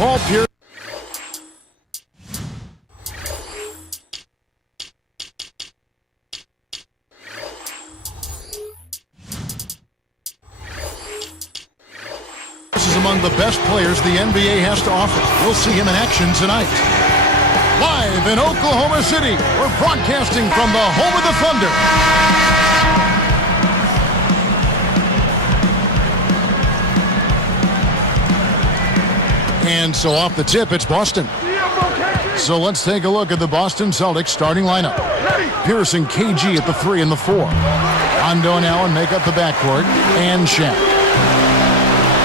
Paul Pierce. Is among the best players the NBA has to offer. We'll see him in action tonight. Live in Oklahoma City, we're broadcasting from the home of the Thunder. And so off the tip, it's Boston. So let's take a look at the Boston Celtics starting lineup. Pierce and KG at the 3 and the 4. Rondo and Allen make up the backcourt, and Shaq.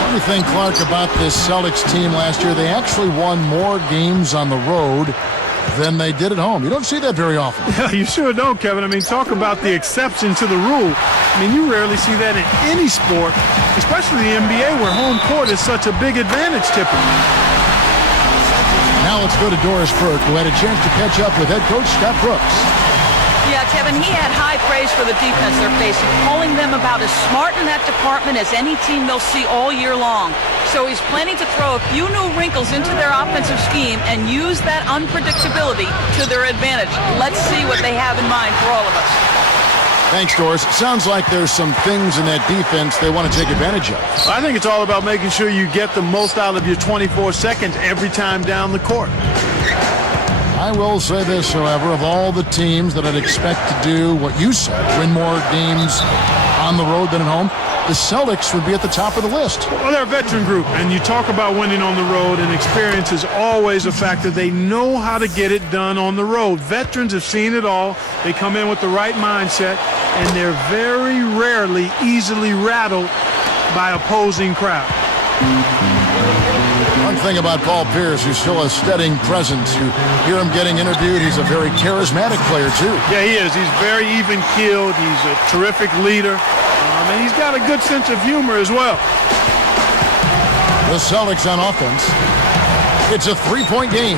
What do you think, Clark, about this Celtics team last year? They actually won more games on the road than they did at home. You don't see that very often. Yeah, you sure don't, Kevin. I mean, talk about the exception to the rule. I mean, you rarely see that in any sport, especially the NBA, where home court is such a big advantage typically. Now let's go to Doris Burke, who had a chance to catch up with head coach Scott Brooks. Yeah, Kevin, he had high praise for the defense they're facing, calling them about as smart in that department as any team they'll see all year long. So he's planning to throw a few new wrinkles into their offensive scheme and use that unpredictability to their advantage. Let's see what they have in mind for all of us. Thanks, Doris. Sounds like there's some things in that defense they want to take advantage of. I think it's all about making sure you get the most out of your 24 seconds every time down the court. I will say this, however, of all the teams that I'd expect to do what you said, win more games on the road than at home, the Celtics would be at the top of the list. Well, they're a veteran group, and you talk about winning on the road, and experience is always a factor. They know how to get it done on the road. Veterans have seen it all. They come in with the right mindset, and they're very rarely easily rattled by opposing crowd. One thing about Paul Pierce, who's still a steadying presence. You hear him getting interviewed. He's a very charismatic player, too. Yeah, he is. He's very even-keeled. He's a terrific leader. And he's got a good sense of humor as well. The Celtics on offense. It's a three-point game.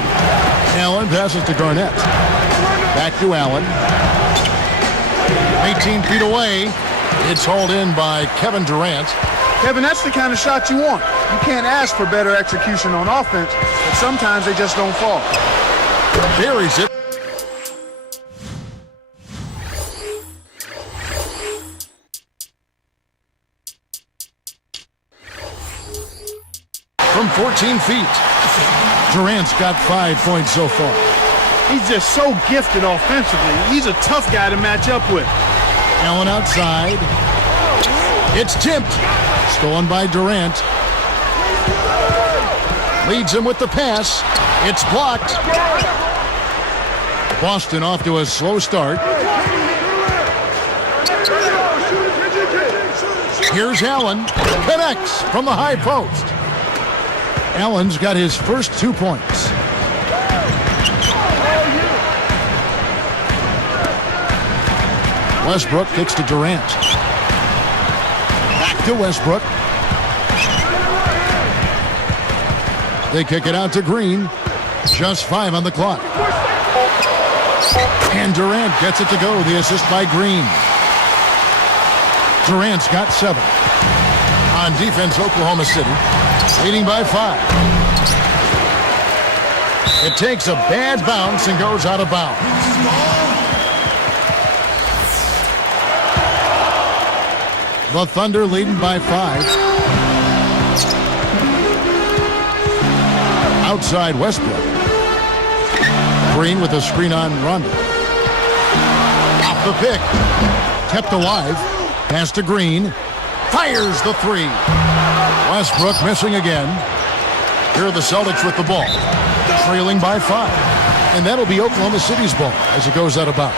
Allen passes to Garnett. Back to Allen. 18 feet away. It's hauled in by Kevin Durant. Kevin, that's the kind of shot you want. You can't ask for better execution on offense, but sometimes they just don't fall. Buries it. From 14 feet. Durant's got 5 points so far. He's just so gifted offensively. He's a tough guy to match up with. Allen outside. It's tipped. Stolen by Durant. Leads him with the pass. It's blocked. Boston off to a slow start. Here's Allen. Connects from the high post. Allen's got his first 2 points. Westbrook kicks to Durant. Back to Westbrook. They kick it out to Green. Just 5 on the clock. And Durant gets it to go. The assist by Green. Durant's got 7. On defense, Oklahoma City leading by 5. It takes a bad bounce and goes out of bounds. The Thunder leading by 5. Outside Westbrook. Green with a screen on Rondo. Off the pick. Kept alive. Pass to Green. Fires the 3. Westbrook missing again. Here are the Celtics with the ball. Trailing by 5. And that'll be Oklahoma City's ball as it goes out of bounds.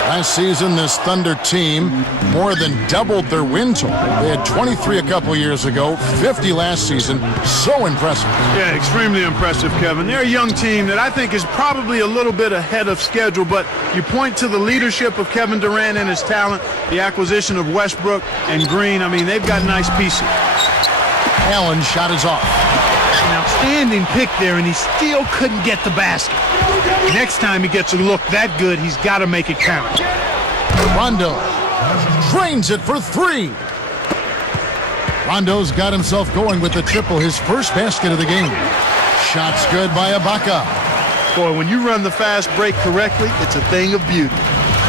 Last season, this Thunder team more than doubled their win total. They had 23 a couple years ago, 50 last season. So impressive. Yeah, extremely impressive, Kevin. They're a young team that I think is probably a little bit ahead of schedule, but you point to the leadership of Kevin Durant and his talent, the acquisition of Westbrook and Green. I mean, they've got nice pieces. Allen's shot is off. An outstanding pick there, and he still couldn't get the basket. Next time he gets a look that good, he's got to make it count. Rondo drains it for 3. Rondo's got himself going with the triple, his first basket of the game. Shots good by Ibaka. Boy, when you run the fast break correctly, it's a thing of beauty.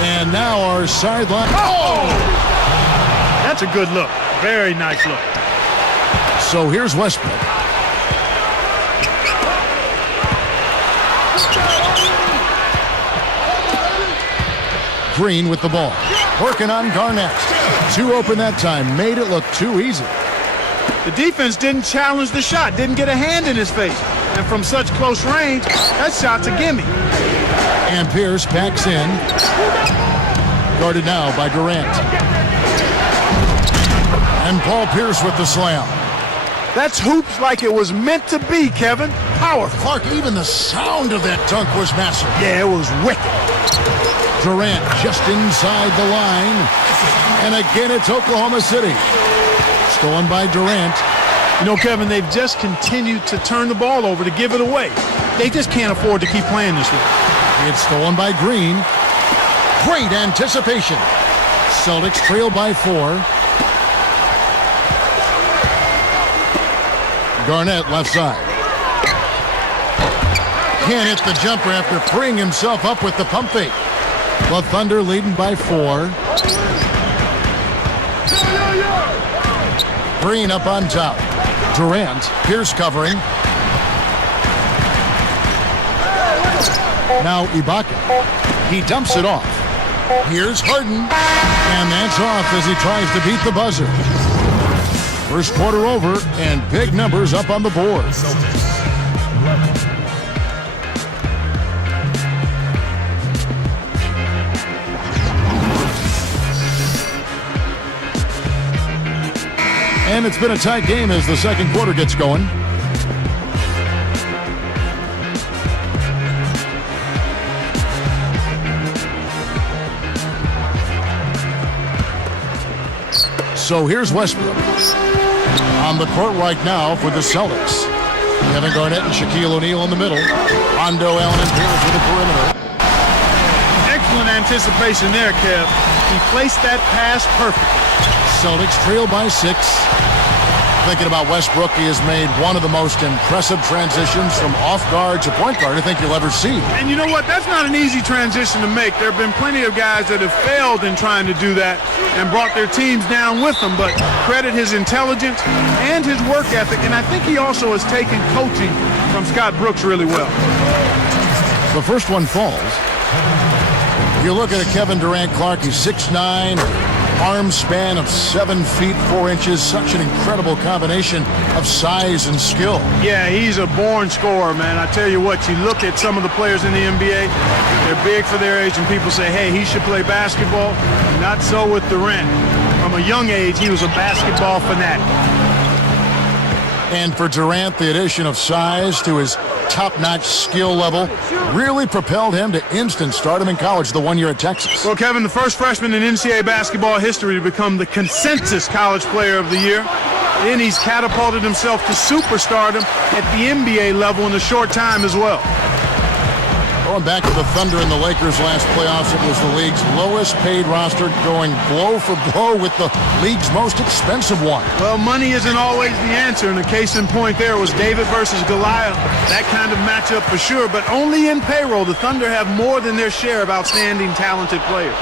And now our sideline. Oh! That's a good look. Very nice look. So here's Westbrook. Green with the ball. Working on Garnett. Too open that time. Made it look too easy. The defense didn't challenge the shot, didn't get a hand in his face. And from such close range, that shot's a gimme. And Pierce backs in. Guarded now by Durant. And Paul Pierce with the slam. That's hoops like it was meant to be, Kevin. Powerful. Clark, even the sound of that dunk was massive. Yeah, it was wicked. Durant just inside the line. And again, it's Oklahoma City. Stolen by Durant. You know, Kevin, they've just continued to turn the ball over to give it away. They just can't afford to keep playing this way. It's stolen by Green. Great anticipation. Celtics trail by 4. Garnett left side. Can't hit the jumper after freeing himself up with the pump fake. The Thunder leading by 4. Green up on top. Durant, Pierce covering. Now Ibaka. He dumps it off. Here's Harden. And that's off as he tries to beat the buzzer. First quarter over, and big numbers up on the board. And it's been a tight game as the second quarter gets going. So here's Westbrook on the court right now for the Celtics. Kevin Garnett and Shaquille O'Neal in the middle. Rondo, Allen, and Pierce with the perimeter. Excellent anticipation there, Kev. He placed that pass perfectly. Celtics trail by 6. Thinking about Westbrook, he has made one of the most impressive transitions from off guard to point guard I think you'll ever see. And you know what? That's not an easy transition to make. There have been plenty of guys that have failed in trying to do that and brought their teams down with them, but credit his intelligence and his work ethic, and I think he also has taken coaching from Scott Brooks really well. The first one falls. You look at a Kevin Durant, Clark, he's 6'9", arm span of 7 feet 4 inches. Such an incredible combination of size and skill. Yeah, he's a born scorer, man. I tell you what, you look at some of the players in the NBA, they're big for their age, and people say, hey, he should play basketball. Not so with Durant. From a young age, he was a basketball fanatic. And for Durant, the addition of size to his top-notch skill level really propelled him to instant stardom in college the 1 year at Texas. Well, Kevin, the first freshman in NCAA basketball history to become the consensus college player of the year. Then he's catapulted himself to superstardom at the NBA level in a short time as well. Going back to the Thunder and the Lakers last playoffs, it was the league's lowest paid roster, going blow for blow with the league's most expensive one. Well, money isn't always the answer, and a case in point there was David versus Goliath. That kind of matchup for sure, but only in payroll. The Thunder have more than their share of outstanding, talented players.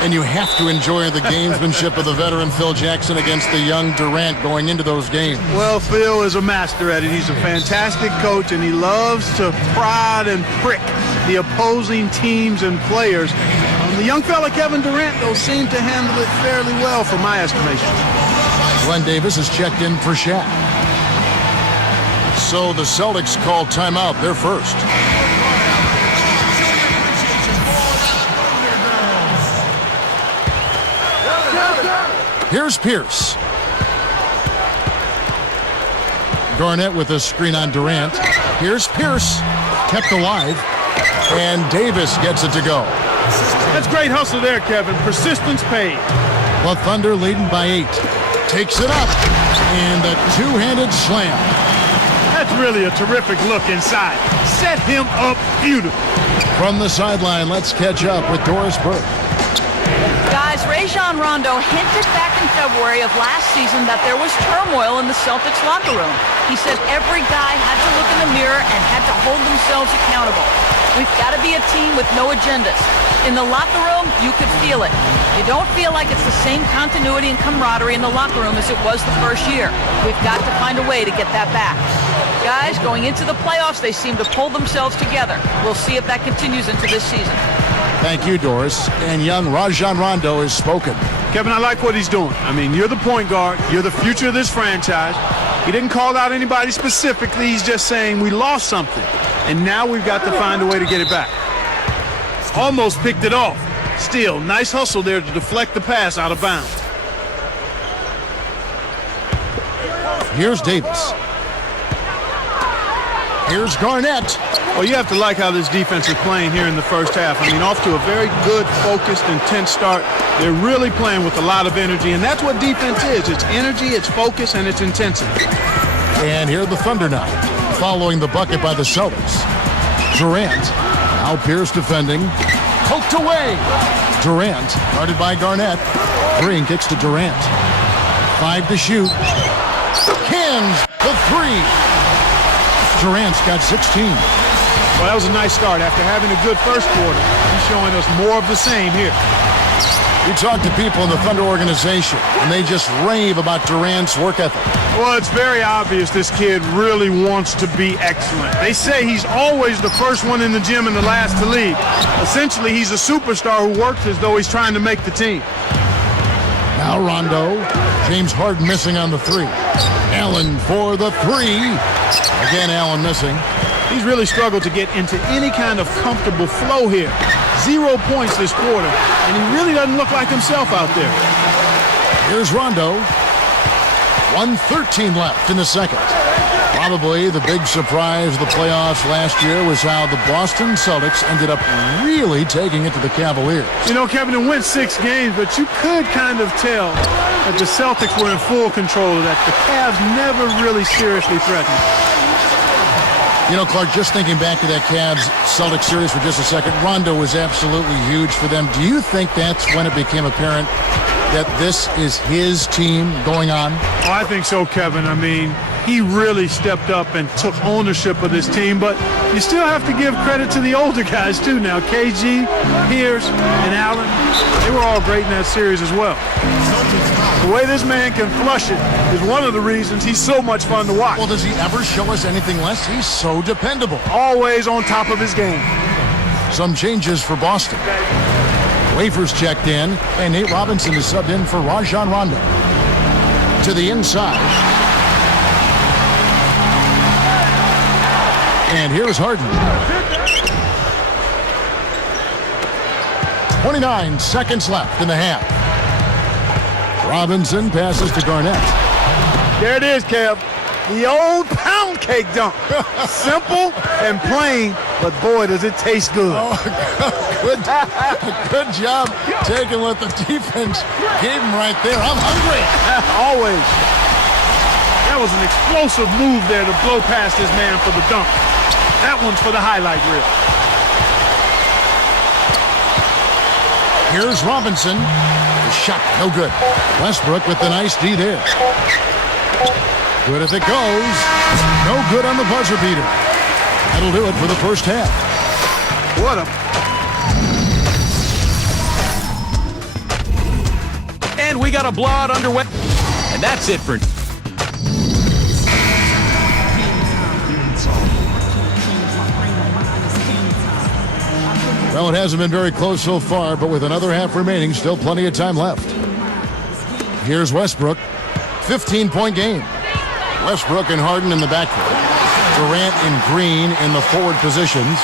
And you have to enjoy the gamesmanship of the veteran Phil Jackson against the young Durant going into those games. Well, Phil is a master at it. He's a fantastic coach, and he loves to prod and prick the opposing teams and players. The young fella Kevin Durant, though, seemed to handle it fairly well from my estimation. Glenn Davis has checked in for Shaq. So the Celtics called timeout. They're first. Here's Pierce. Garnett with a screen on Durant. Here's Pierce, kept alive, and Davis gets it to go. That's great hustle there, Kevin. Persistence paid. The Thunder leading by 8. Takes it up, and a two-handed slam. That's really a terrific look inside. Set him up beautifully. From the sideline, let's catch up with Doris Burke. Guys, Rajon Rondo hinted back in February of last season that there was turmoil in the Celtics locker room. He said every guy had to look in the mirror and had to hold themselves accountable. We've got to be a team with no agendas. In the locker room, you could feel it. You don't feel like it's the same continuity and camaraderie in the locker room as it was the first year. We've got to find a way to get that back. Guys, going into the playoffs, they seem to pull themselves together. We'll see if that continues into this season. Thank you, Doris. And young Rajon Rondo has spoken. Kevin, I like what he's doing. I mean, you're the point guard. You're the future of this franchise. He didn't call out anybody specifically. He's just saying we lost something. And now we've got to find a way to get it back. Almost picked it off. Still, nice hustle there to deflect the pass out of bounds. Here's Davis. Here's Garnett. Well, you have to like how this defense is playing here in the first half. I mean, off to a very good, focused, intense start. They're really playing with a lot of energy, and that's what defense is. It's energy, it's focus, and it's intensity. And here are the Thunder now, following the bucket by the Celtics. Durant, now Pierce defending, poked away. Durant, guarded by Garnett. Green kicks to Durant. 5 to shoot. Cans the 3. Durant's got 16. Well, that was a nice start. After having a good first quarter, he's showing us more of the same here. We talk to people in the Thunder organization, and they just rave about Durant's work ethic. Well, it's very obvious this kid really wants to be excellent. They say he's always the first one in the gym and the last to leave. Essentially, he's a superstar who works as though he's trying to make the team. Now Rondo. James Harden missing on the 3. Allen for the 3. Again, Allen missing. He's really struggled to get into any kind of comfortable flow here. 0 points this quarter, and he really doesn't look like himself out there. Here's Rondo. 1:13 left in the second. Probably the big surprise of the playoffs last year was how the Boston Celtics ended up really taking it to the Cavaliers. You know, Kevin, it went 6 games, but you could kind of tell that the Celtics were in full control of that. The Cavs never really seriously threatened. You know, Clark, just thinking back to that Cavs-Celtics series for just a second, Rondo was absolutely huge for them. Do you think that's when it became apparent that this is his team going on? Oh, I think so, Kevin. I mean, he really stepped up and took ownership of this team, but you still have to give credit to the older guys, too. Now, KG, Pierce, and Allen, they were all great in that series as well. The way this man can flush it is one of the reasons he's so much fun to watch. Well, does he ever show us anything less? He's so dependable. Always on top of his game. Some changes for Boston. Wafers checked in, and Nate Robinson is subbed in for Rajon Rondo. To the inside. And here's Harden. 29 seconds left in the half. Robinson passes to Garnett. There it is, Kev. The old pound cake dunk. Simple and plain, but boy, does it taste good. Oh, good job taking what the defense gave him right there. I'm hungry. Always. That was an explosive move there to blow past this man for the dunk. That one's for the highlight reel. Here's Robinson. The shot, no good. Westbrook with the nice D there. Good if it goes. No good on the buzzer beater. That'll do it for the first half. What a... And we got a blowout underway. And that's it for... Well, it hasn't been very close so far, but with another half remaining, still plenty of time left. Here's Westbrook. 15-point game. Westbrook and Harden in the backcourt. Durant and Green in the forward positions.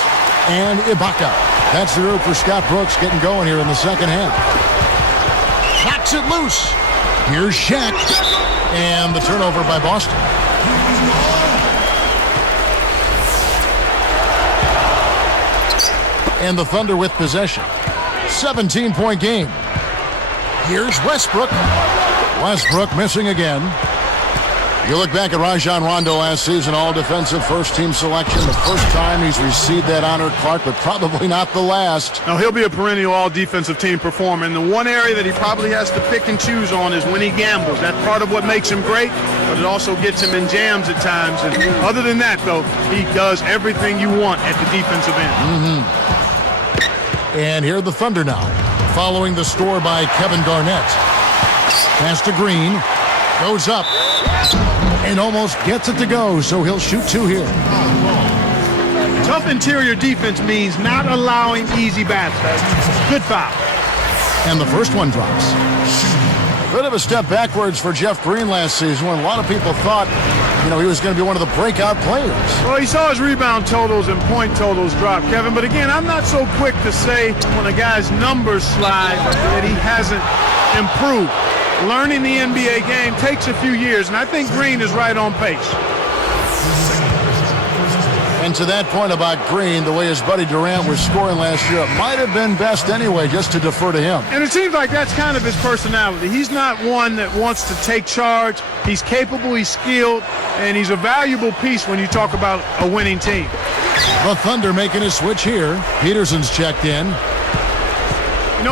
And Ibaka. That's the group for Scott Brooks getting going here in the second half. Knocks it loose. Here's Shaq. And the turnover by Boston. And the Thunder with possession. 17-point game. Here's Westbrook. Westbrook missing again. You look back at Rajon Rondo last season, all-defensive first-team selection. The first time he's received that honor, Clark, but probably not the last. Now, he'll be a perennial all-defensive team performer. And the one area that he probably has to pick and choose on is when he gambles. That's part of what makes him great, but it also gets him in jams at times. And other than that, though, he does everything you want at the defensive end. And here are the Thunder now, following the score by Kevin Garnett. Pass to Green, goes up, and almost gets it to go, so he'll shoot two here. Tough interior defense means not allowing easy baskets. Good foul. And the first one drops. Bit of a step backwards for Jeff Green last season when a lot of people thought, he was going to be one of the breakout players. Well, he saw his rebound totals and point totals drop, Kevin. But again, I'm not so quick to say when a guy's numbers slide that he hasn't improved. Learning the NBA game takes a few years, and I think Green is right on pace. And to that point about Green, the way his buddy Durant was scoring last year, it might have been best anyway just to defer to him. And it seems like that's kind of his personality. He's not one that wants to take charge. He's capable, he's skilled, and he's a valuable piece when you talk about a winning team. The Thunder making a switch here. Peterson's checked in.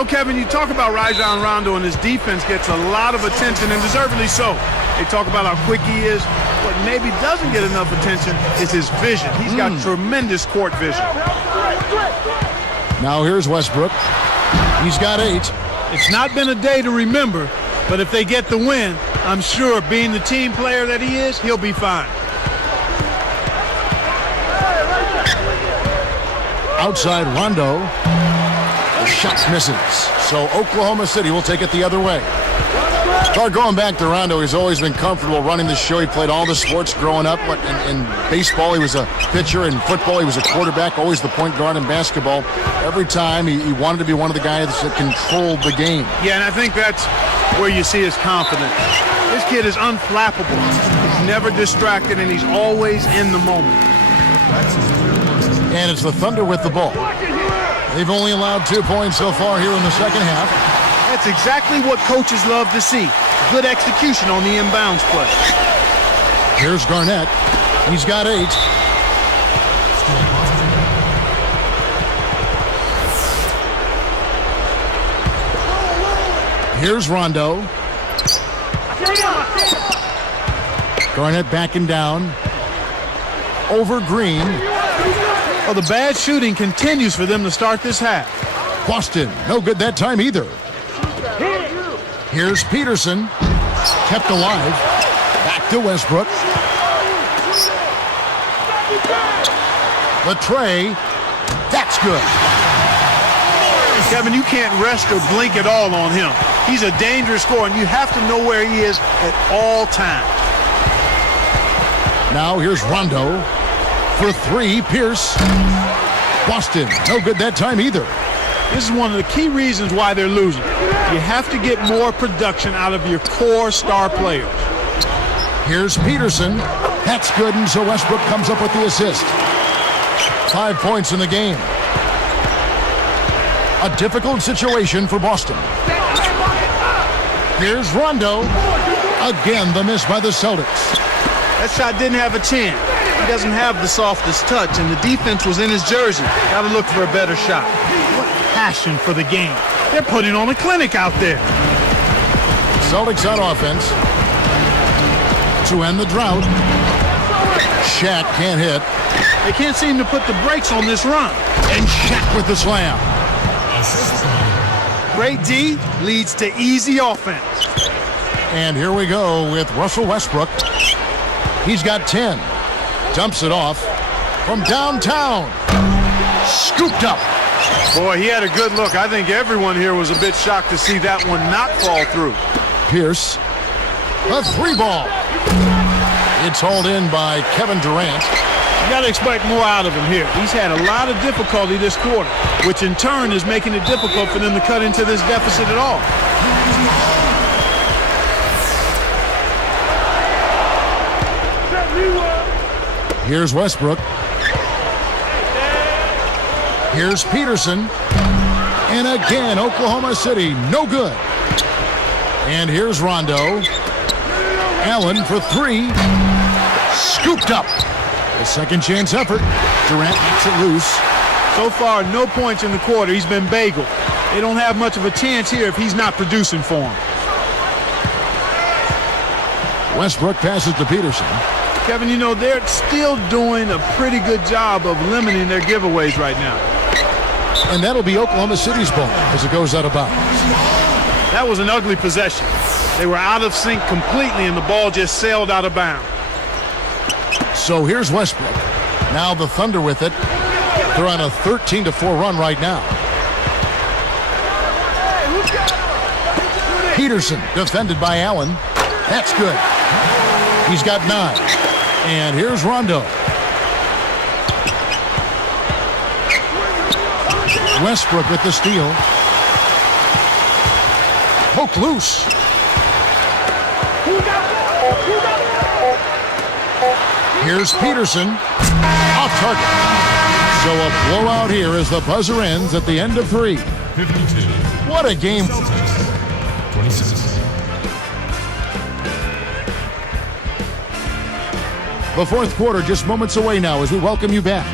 Kevin, you talk about Rajon Rondo, and his defense gets a lot of attention, and deservedly so. They talk about how quick he is. What maybe doesn't get enough attention is his vision. He's got tremendous court vision. Now here's Westbrook. He's got 8. It's not been a day to remember, but if they get the win, I'm sure being the team player that he is, he'll be fine. Outside Rondo. The shot misses. So Oklahoma City will take it the other way. Start going back to Rondo. He's always been comfortable running the show. He played all the sports growing up. In baseball, he was a pitcher. In football, he was a quarterback, always the point guard in basketball. Every time, he wanted to be one of the guys that controlled the game. Yeah, and I think that's where you see his confidence. This kid is unflappable. He's never distracted, and he's always in the moment. And it's the Thunder with the ball. They've only allowed 2 points so far here in the second half. That's exactly what coaches love to see. Good execution on the inbounds play. Here's Garnett. He's got 8. Here's Rondo. Garnett backing down. Over Green. Well, the bad shooting continues for them to start this half. Boston, no good that time either. Here's Peterson, kept alive. Back to Westbrook. The tray, that's good. Kevin, you can't rest or blink at all on him. He's a dangerous scorer, and you have to know where he is at all times. Now here's Rondo. For 3, Pierce. Boston, no good that time either. This is one of the key reasons why they're losing. You have to get more production out of your core star players. Here's Peterson. That's good, and so Westbrook comes up with the assist. 5 points in the game. A difficult situation for Boston. Here's Rondo. Again, the miss by the Celtics. That shot didn't have a chance. He doesn't have the softest touch, and the defense was in his jersey. Got to look for a better shot. What passion for the game. They're putting on a clinic out there. Celtics on offense. To end the drought. Shaq can't hit. They can't seem to put the brakes on this run. And Shaq with the slam. Great D leads to easy offense. And here we go with Russell Westbrook. He's got 10. Dumps it off from downtown. Scooped up. Boy, he had a good look. I think everyone here was a bit shocked to see that one not fall through. Pierce. A 3 ball. It's hauled in by Kevin Durant. You got to expect more out of him here. He's had a lot of difficulty this quarter, which in turn is making it difficult for them to cut into this deficit at all. Here's Westbrook. Here's Peterson. And again, Oklahoma City, no good. And here's Rondo. Allen for three. Scooped up. A second chance effort. Durant knocks it loose. So far, no points in the quarter. He's been bageled. They don't have much of a chance here if he's not producing for them. Westbrook passes to Peterson. Kevin, you know, they're still doing a pretty good job of limiting their giveaways right now. And that'll be Oklahoma City's ball as it goes out of bounds. That was an ugly possession. They were out of sync completely, and the ball just sailed out of bounds. So here's Westbrook. Now the Thunder with it. They're on a 13-4 run right now. Peterson defended by Allen. That's good. He's got 9. And here's Rondo. Westbrook with the steal. Poke loose. Here's Peterson. Off target. So a blowout here as the buzzer ends at the end of 3. 52. What a game. Celtics, 26. The fourth quarter just moments away now as we welcome you back.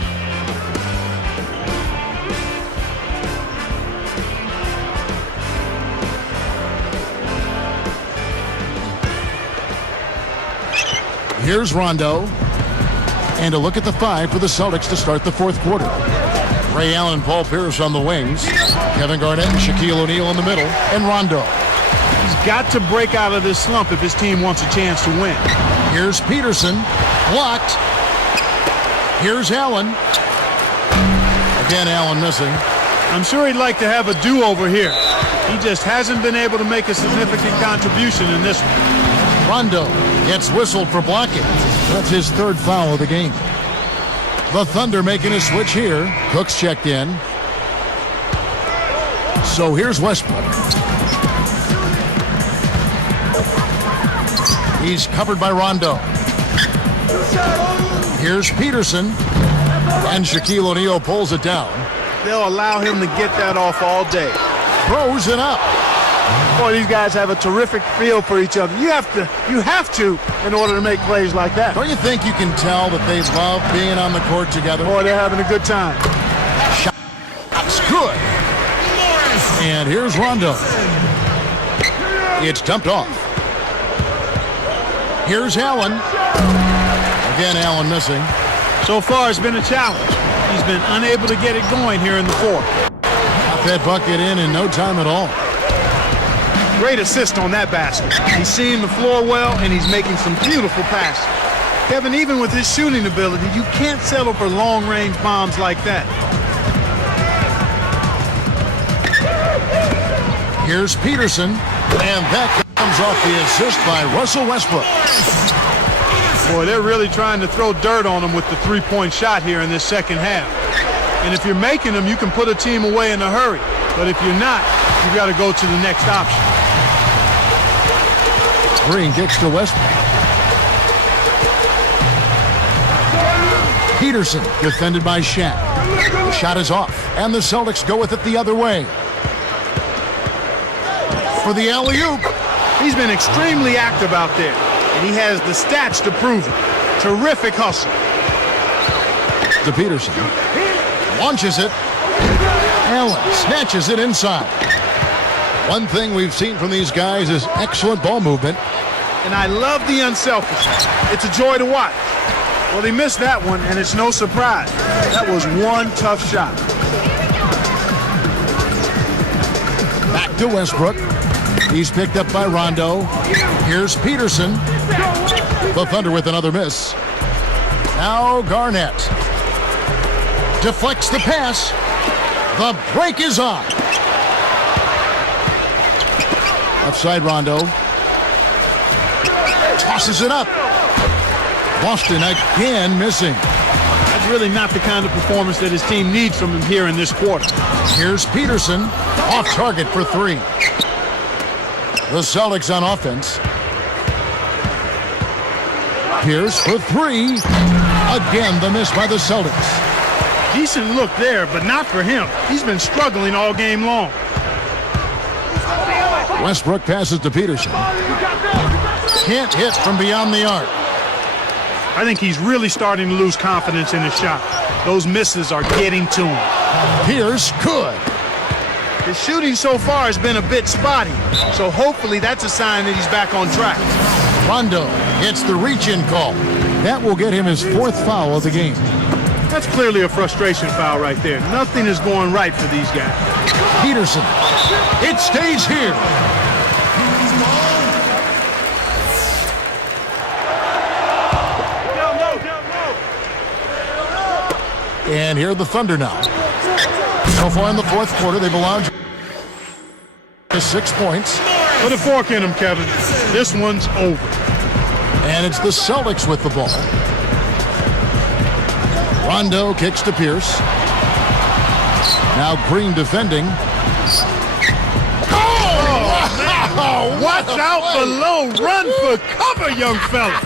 Here's Rondo. And a look at the 5 for the Celtics to start the fourth quarter. Ray Allen and Paul Pierce on the wings. Kevin Garnett and Shaquille O'Neal in the middle. And Rondo. He's got to break out of this slump if his team wants a chance to win. Here's Peterson. Blocked. Here's Allen. Again, Allen missing. I'm sure he'd like to have a do-over here. He just hasn't been able to make a significant contribution in this one. Rondo gets whistled for blocking. That's his 3rd foul of the game. The Thunder making a switch here. Cook's checked in. So here's Westbrook. He's covered by Rondo. Here's Peterson. And Shaquille O'Neal pulls it down. They'll allow him to get that off all day. Throws it up. Boy, these guys have a terrific feel for each other. You have to in order to make plays like that. Don't you think you can tell that they love being on the court together? Boy, they're having a good time. Shot's good. And here's Rondo. It's dumped off. Here's Allen. Again, Allen missing. So far, it's been a challenge. He's been unable to get it going here in the fourth. Got that bucket in no time at all. Great assist on that basket. He's seeing the floor well, and he's making some beautiful passes. Kevin, even with his shooting ability, you can't settle for long-range bombs like that. Here's Peterson, and that comes off the assist by Russell Westbrook. Boy, they're really trying to throw dirt on him with the three-point shot here in this second half. And if you're making them, you can put a team away in a hurry. But if you're not, you've got to go to the next option. Green kicks to Westbrook. Peterson defended by Shaq. The shot is off, and the Celtics go with it the other way. For the alley-oop. He's been extremely active out there, and he has the stats to prove it. Terrific hustle. To Peterson. Launches it. Allen snatches it inside. One thing we've seen from these guys is excellent ball movement. And I love the unselfishness. It's a joy to watch. Well, he missed that one, and it's no surprise. That was one tough shot. Back to Westbrook. He's picked up by Rondo. Here's Peterson. The Thunder with another miss. Now Garnett. Deflects the pass. The break is on. Left side Rondo. Tosses it up. Boston again missing. That's really not the kind of performance that his team needs from him here in this quarter. Here's Peterson. Off target for 3. The Celtics on offense. Pierce for 3. Again, the miss by the Celtics. Decent look there, but not for him. He's been struggling all game long. Westbrook passes to Peterson. can't hit from beyond the arc. I think he's really starting to lose confidence in his shot. Those misses are getting to him. Pierce could. His shooting so far has been a bit spotty, so hopefully that's a sign that he's back on track. Rondo gets the reach-in call. That will get him his 4th foul of the game. That's clearly a frustration foul right there. Nothing is going right for these guys. Peterson. It stays here. And here are the Thunder now. So far in the 4th quarter, they've allowed to 6 points. Put a fork in him, Kevin. This one's over. And it's the Celtics with the ball. Rondo kicks to Pierce. Now Green defending. Oh, watch out below. Run for cover, young fella.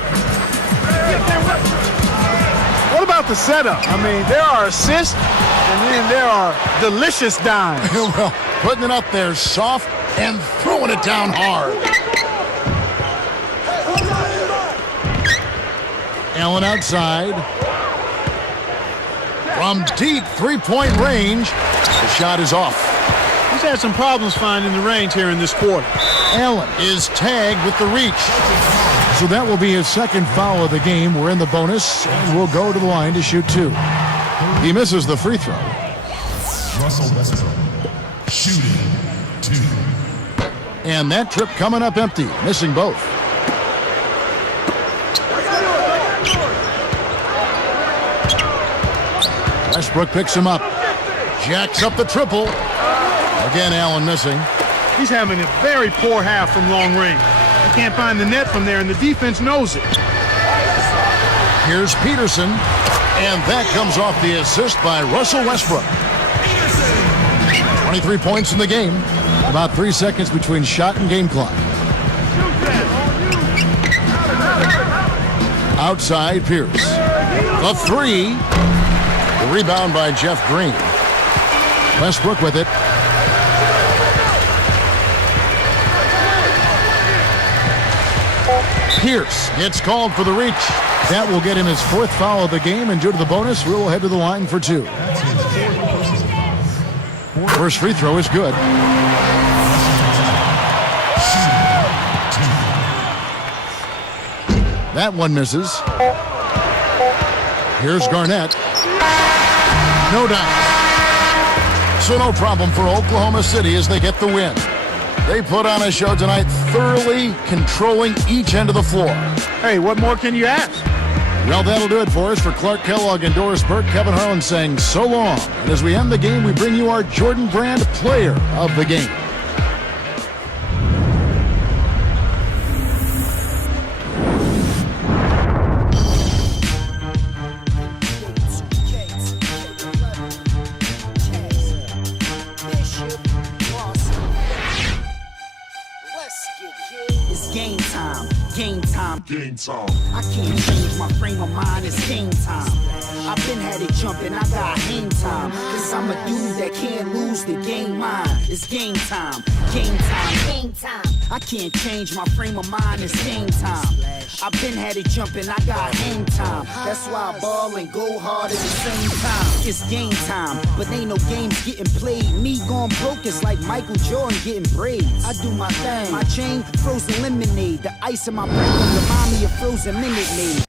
What about the setup? I mean, there are assists, and then there are delicious dimes. Well, putting it up there soft and throwing it down hard. Allen outside. From deep three-point range, the shot is off. He's had some problems finding the range here in this quarter. Allen is tagged with the reach. So that will be his 2nd foul of the game. We're in the bonus, and we'll go to the line to shoot 2. He misses the free throw. Russell Westbrook. Shooting 2. And that trip coming up empty, missing both. Westbrook picks him up. Jacks up the triple. Again, Allen missing. He's having a very poor half from long range. He can't find the net from there, and the defense knows it. Here's Peterson, and that comes off the assist by Russell Westbrook. 23 points in the game. About 3 seconds between shot and game clock. Outside Pierce. The 3. The rebound by Jeff Green. Westbrook with it. Pierce gets called for the reach. That will get him his 4th foul of the game, and due to the bonus, we'll head to the line for 2. First free throw is good. That one misses. Here's Garnett. No doubt. So no problem for Oklahoma City as they get the win. They put on a show tonight, thoroughly controlling each end of the floor. Hey, what more can you ask? Well, that'll do it for us. For Clark Kellogg and Doris Burke, Kevin Harlan saying so long. And as we end the game, we bring you our Jordan Brand Player of the Game. Game time. I can't change my frame of mind, it's game time. I've been had it jumping, I got hang time. Cause I'm a dude that can't lose the game mine. It's game time, game time, game time. I can't change my frame of mind, it's game time. I've been had it jumping, I got hang time. That's why I ball and go hard at the same time. It's game time, but ain't no games getting played. Me gone broke, it's like Michael Jordan getting braids. I do my thing, my chain, frozen lemonade. The ice in my brain remind me of frozen Minute Maid.